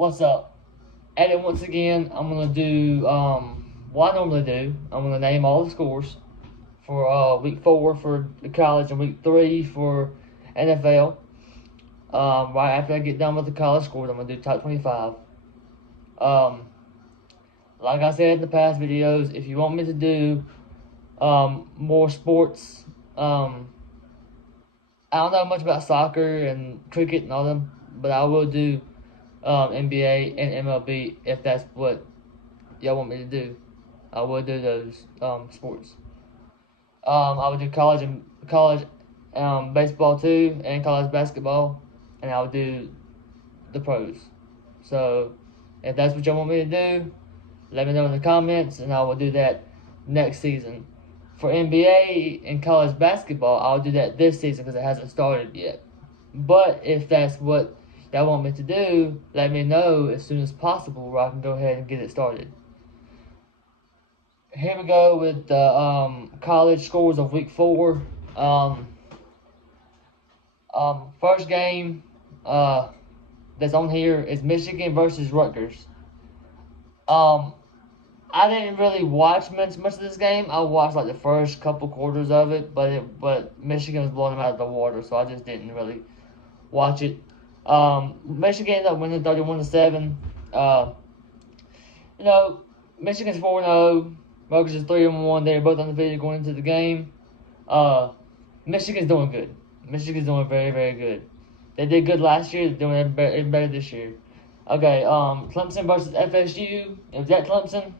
What's up? Edit once again. I'm gonna do what I normally do. I'm gonna name all the scores for week 4 for the college and week 3 for NFL. Right after I get done with the college scores, I'm gonna do top 25. Um, like I said in the past videos, if you want me to do more sports, I don't know much about soccer and cricket and all them, but I will do NBA and MLB if that's what y'all want me to do. I will do those sports. I would do college baseball too, and college basketball, and I would do the pros. So if that's what y'all want me to do, let me know in the comments, and I will do that next season. For NBA and college basketball, I'll do that this season because it hasn't started yet. But if that's what y'all want me to do, let me know as soon as possible where I can go ahead and get it started. Here we go with the college scores of week 4. First game that's on here is Michigan versus Rutgers. I didn't really watch much of this game. I watched like the first couple quarters of it, but Michigan was blowing them out of the water, so I just didn't really watch it. Michigan ended up winning 31-7. You know, Michigan's 4-0. Rutgers is 3-1. They're both undefeated going into the game. Michigan's doing good. Michigan's doing very, very good. They did good last year. They're doing even better this year. Okay, Clemson versus FSU. It was at Clemson.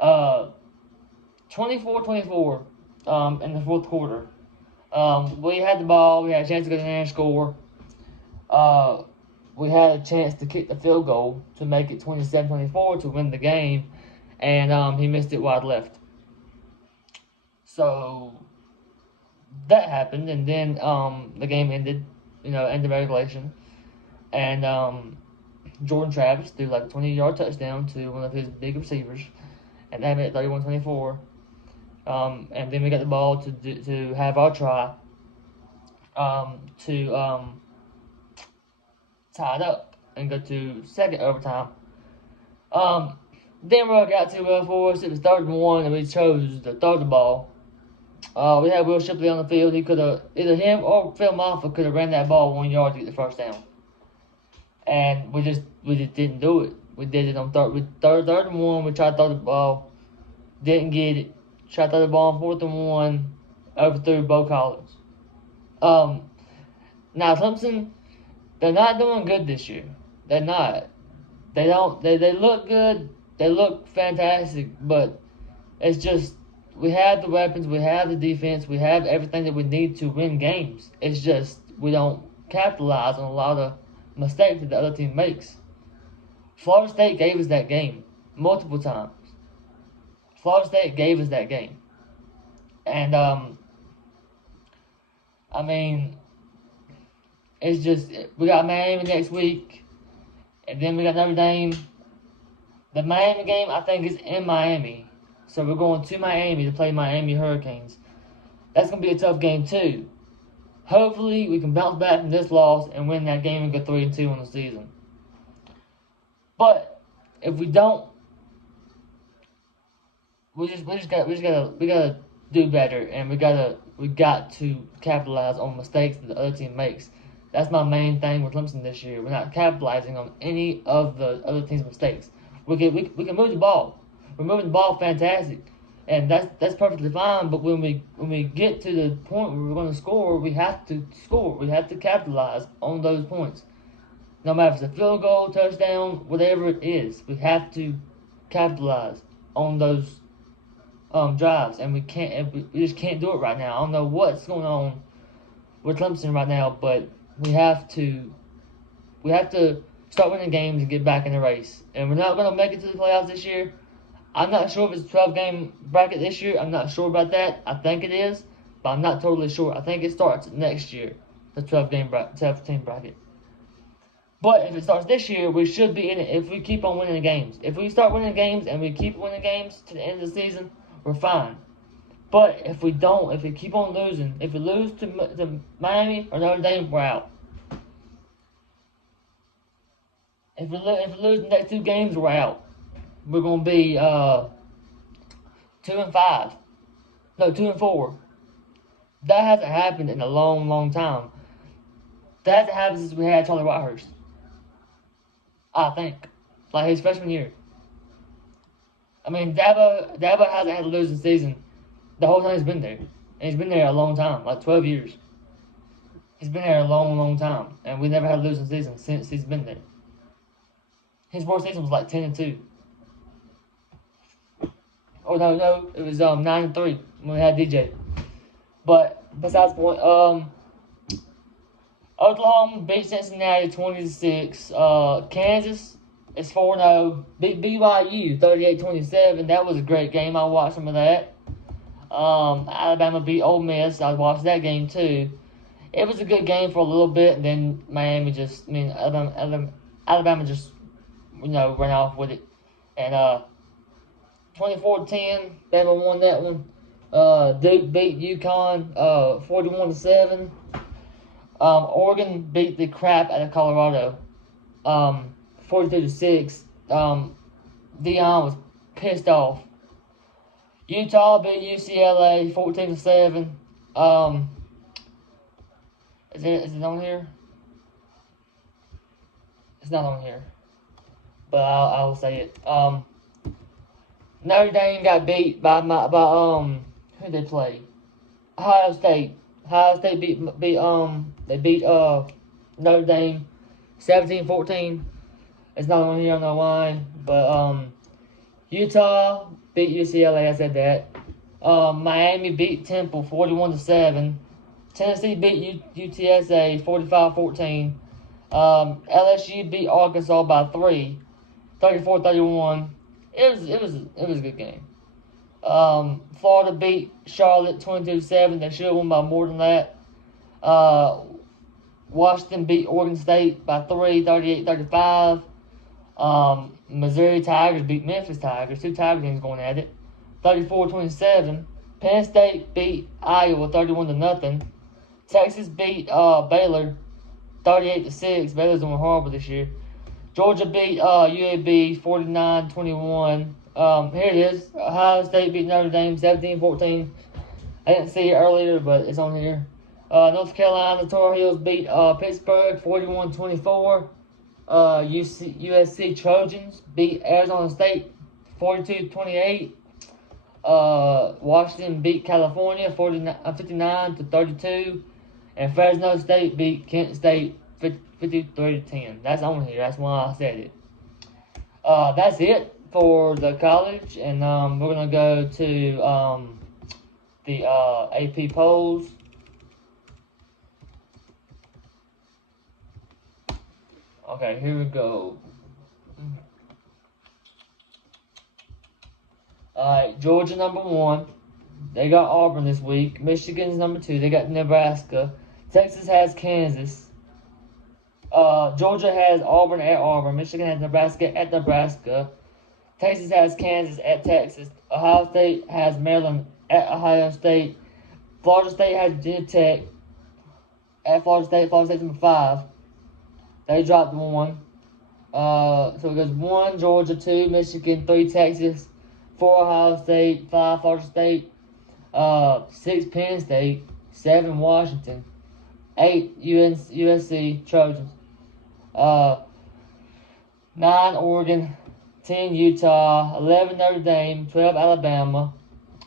24-24 in the fourth quarter. We had the ball. We had a chance to go in there and score. We had a chance to kick the field goal to make it 27-24 to win the game, and he missed it wide left. So that happened, and then the game ended, end of regulation, and Jordan Travis threw like a 20-yard touchdown to one of his big receivers, and that made it 31-24. And then we got the ball to have our try to tie it up and go to second overtime. Didn't work out too well for us. It was 3rd and 1, and we chose to throw the ball. We had Will Shipley on the field. He could have, either him or Phil Moffitt could have ran that ball 1 yard to get the first down. And we just didn't do it. We did it on third and 1. We tried to throw the ball, didn't get it. Tried to throw the ball on 4th and 1, overthrew Bo Collins. Now Clemson, they're not doing good this year. They're not. They don't. They look good. They look fantastic, but it's just we have the weapons, we have the defense, we have everything that we need to win games. It's just we don't capitalize on a lot of mistakes that the other team makes. Florida State gave us that game multiple times. Florida State gave us that game, and I mean, it's just we got Miami next week, and then we got Notre Dame. The Miami game, I think, is in Miami. So we're going to Miami to play Miami Hurricanes. That's going to be a tough game, too. Hopefully, we can bounce back from this loss and win that game and go 3-2 on the season. But if we don't, we gotta do better, and we got to capitalize on mistakes that the other team makes. That's my main thing with Clemson this year. We're not capitalizing on any of the other team's mistakes. We can move the ball. We're moving the ball fantastic, and that's perfectly fine. But when we get to the point where we're going to score, we have to score. We have to capitalize on those points. No matter if it's a field goal, touchdown, whatever it is, we have to capitalize on those drives, and we just can't do it right now. I don't know what's going on with Clemson right now, but we have to start winning games and get back in the race. And we're not going to make it to the playoffs this year. I'm not sure if it's a 12-game bracket this year. I'm not sure about that. I think it is, but I'm not totally sure. I think it starts next year, the 12-team bracket. But if it starts this year, we should be in it if we keep on winning the games. If we start winning games and we keep winning games to the end of the season, we're fine. But if we don't, if we keep on losing, if we lose to Miami or Notre Dame, we're out. If we lose the next 2 games, we're out. We're gonna be 2-5. No, 2-4. That hasn't happened in a long, long time. That hasn't happened since we had Charlie Whitehurst. I think, like his freshman year. I mean, Dabo hasn't had a losing season the whole time he's been there, and he's been there a long time, like 12 years. He's been there a long, long time, and we never had a losing season since he's been there. His worst season was like 10-2. Oh no, it was 9-3 when we had DJ. But besides the point, Oklahoma beat Cincinnati 20-6. Kansas is 4-0. Beat BYU 38-27. That was a great game. I watched some of that. Alabama beat Ole Miss. I watched that game too. It was a good game for a little bit, and then Alabama just, ran off with it. And 24-10, Bama won that one. Duke beat UConn 41-7. Oregon beat the crap out of Colorado 42-6. Dion was pissed off. Utah beat UCLA 14-7. Is it on here? It's not on here, but I'll say it. Notre Dame got beat by who they play? Ohio State. Ohio State beat Notre Dame 17-14. It's not on here, I don't know why, but Utah beat UCLA. I said that. Miami beat Temple 41-7. Tennessee beat UTSA 45-14. LSU beat Arkansas by 3, 34-31. It was a good game. Florida beat Charlotte 22-7. They should have won by more than that. Washington beat Oregon State by 3, 38-35. Missouri Tigers beat Memphis Tigers. 2 Tiger teams going at it. 34-27. Penn State beat Iowa 31-0. Texas beat Baylor 38-6. Baylor's doing horrible this year. Georgia beat UAB 49-21. Here it is. Ohio State beat Notre Dame 17-14. I didn't see it earlier, but it's on here. North Carolina Tar Heels beat Pittsburgh 41-24. USC Trojans beat Arizona State 42-28. Washington beat California 59-32. And Fresno State beat Kent State 53-10. That's on here. That's why I said it. That's it for the college, and we're gonna go to the AP polls. Okay, here we go. Alright, Georgia number 1. They got Auburn this week. Michigan's number 2. They got Nebraska. Texas has Kansas. Georgia has Auburn at Auburn. Michigan has Nebraska at Nebraska. Texas has Kansas at Texas. Ohio State has Maryland at Ohio State. Florida State has Virginia Tech at Florida State. Florida State's number 5. They dropped 1. So it goes 1 Georgia, 2 Michigan, 3 Texas, 4 Ohio State, 5 Florida State, 6 Penn State, 7 Washington, 8 USC Trojans, 9 Oregon, 10 Utah, 11 Notre Dame, 12 Alabama,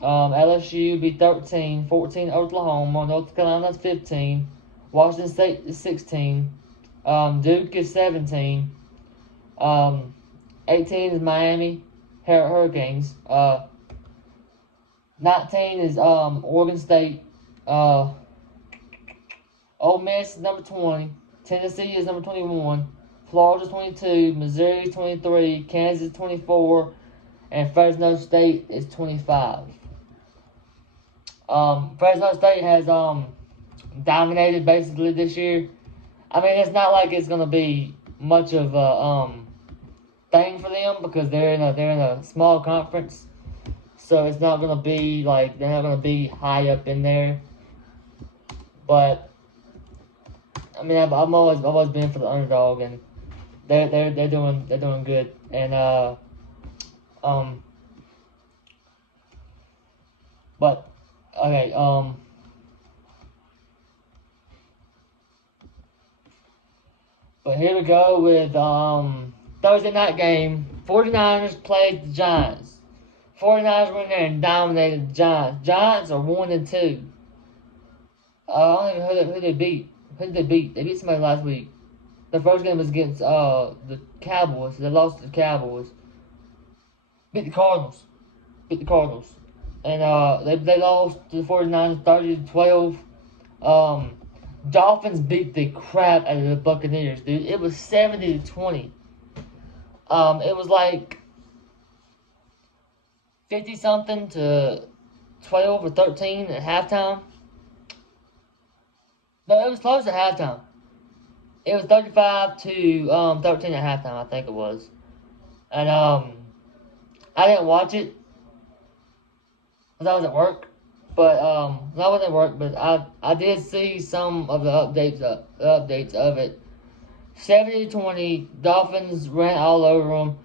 LSU be 13, 14 Oklahoma, North Carolina's 15, Washington State is 16, Duke is 17, 18 is Miami Hurricanes, 19 is Oregon State, Ole Miss is number 20, Tennessee is number 21, Florida's 22, Missouri 23, Kansas 24, and Fresno State is 25. Fresno State has dominated basically this year. I mean, it's not like it's gonna be much of a thing for them because they're in a small conference, so it's not gonna be like they're not gonna be high up in there. But I mean, I've always been for the underdog, and they're doing good. And um but okay, but here we go with Thursday night game. 49ers played the Giants. 49ers went there and dominated the Giants. Giants are 1-2. I don't even know who they beat. Who did they beat? They beat somebody last week. The first game was against the Cowboys. They lost to the Cowboys. Beat the Cardinals. Beat the Cardinals. And they lost to the 49ers 30-12. Dolphins beat the crap out of the Buccaneers, dude. It was 70-20. It was like 50 something to 12 or 13 at halftime. No, it was close at halftime. It was 35 to 13 at halftime, I think it was. And I didn't watch it because I was at work. But I wasn't at work, but I did see some of the updates of it. 70-20, Dolphins ran all over them.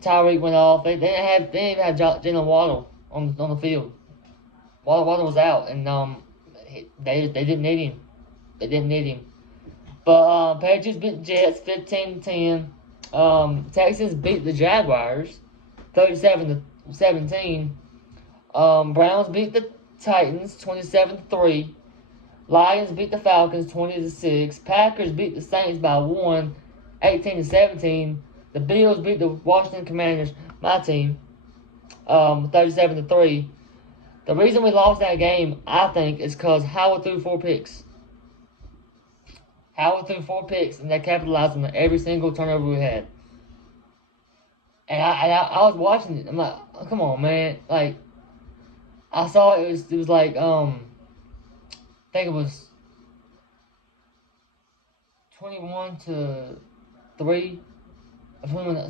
Tyreek went off. They didn't even have Jalen Waddle on the field. Waddle was out, and they didn't need him. They didn't need him. But Patriots beat the Jets 15-10. Texans beat the Jaguars 37-17. Browns beat the Titans 27-3. Lions beat the Falcons 20-6. Packers beat the Saints by 1, 18-17. The Bills beat the Washington Commanders, my team, 37-3. The reason we lost that game, I think, is because Howard threw 4 picks. Howard threw 4 picks, and they capitalized on every single turnover we had. And I was watching it. I'm like, oh, come on, man. Like, I saw it was like, I think it was 21-3,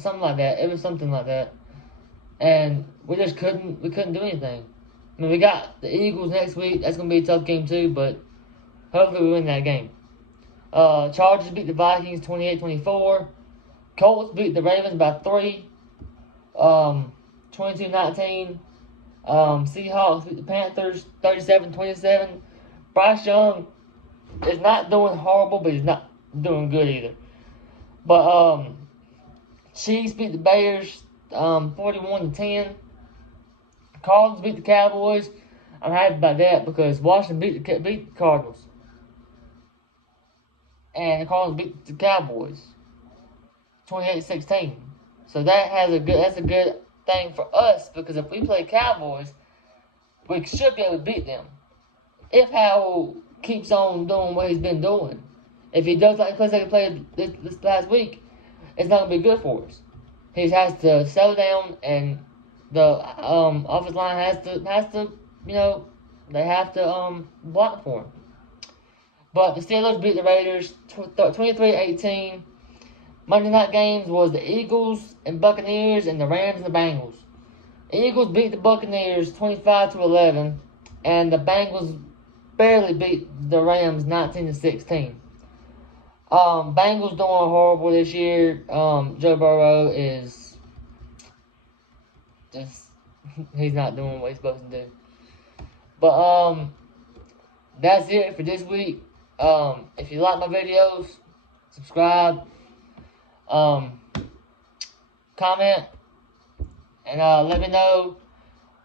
something like that. It was something like that. And we just couldn't do anything. I mean, we got the Eagles next week. That's going to be a tough game too, but hopefully we win that game. Chargers beat the Vikings 28-24. Colts beat the Ravens by 3, 22-19. Seahawks beat the Panthers 37-27. Bryce Young is not doing horrible, but he's not doing good either. But Chiefs beat the Bears 41-10. Cardinals beat the Cowboys. I'm happy about that because Washington beat the Cardinals, and the Cardinals beat the Cowboys 28-16. So that's a good thing for us because if we play Cowboys, we should be able to beat them. If Howell keeps on doing what he's been doing, if he does like he played this last week, it's not gonna be good for us. He has to settle down, and the offensive line has to they have to block for him. But the Steelers beat the Raiders 23-18. Monday night games was the Eagles and Buccaneers and the Rams and the Bengals. The Eagles beat the Buccaneers 25-11, and the Bengals barely beat the Rams 19-16. Bengals doing horrible this year. Joe Burrow is just he's not doing what he's supposed to do. But that's it for this week. If you like my videos, subscribe, comment, and let me know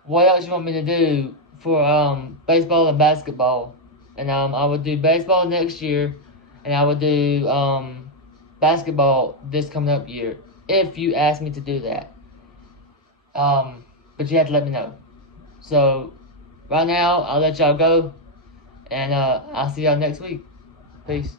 what else you want me to do for baseball and basketball. And I would do baseball next year, and I would do basketball this coming up year if you ask me to do that. But you have to let me know. So right now I'll let y'all go, and I'll see y'all next week. Peace.